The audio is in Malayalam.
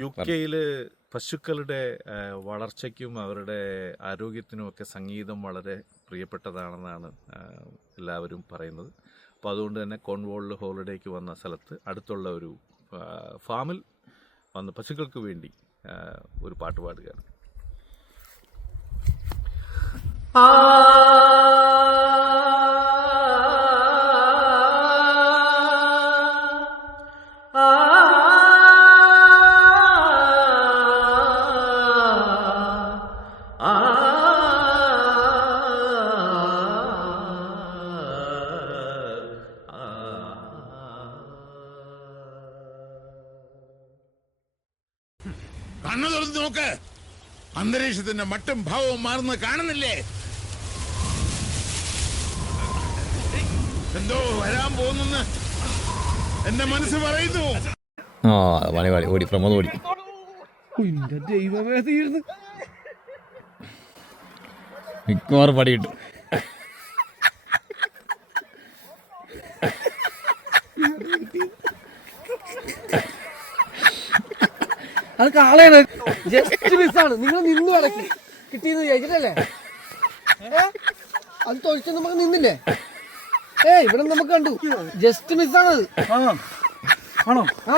യുകെയില് പശുക്കളുടെ വളർച്ചയ്ക്കും അവരുടെ ആരോഗ്യത്തിനുമൊക്കെ സംഗീതം വളരെ പ്രിയപ്പെട്ടതാണെന്നാണ് എല്ലാവരും പറയുന്നത്. അപ്പോൾ അതുകൊണ്ട് തന്നെ കോൺവോളിൽ ഹോളിഡേക്ക് വന്ന സ്ഥലത്ത് അടുത്തുള്ള ഒരു ഫാമിൽ വന്ന് പശുക്കൾക്ക് വേണ്ടി ഒരു പാട്ട് പാടുകയാണ്. കണ്ണു തുറന്ന് നോക്ക്, അന്തരീക്ഷത്തിന്റെ മട്ടും ഭാവവും മാറുന്ന കാണുന്നില്ലേ? എന്തോ വരാൻ പോകുന്നെന്ന് എന്റെ മനസ്സ് പറയുന്നു. ഓടി പ്രമോദ് ഓടി. ദൈവമേ, തീർന്നു. മിക്കവാറും പടി കിട്ടും. അത് കാളയാണ്, ജസ്റ്റ് മിസ്സാണ്. നിങ്ങൾ നിന്നു ഇടയ്ക്ക് കിട്ടിയെന്ന് വിചാരിച്ചിട്ടല്ലേ? അത് തൊഴിച്ച് നമുക്ക് നിന്നില്ലേ? ഇവിടെ നമുക്ക് കണ്ടു, ജസ്റ്റ് മിസ്സാണത്. ആണോ? ആ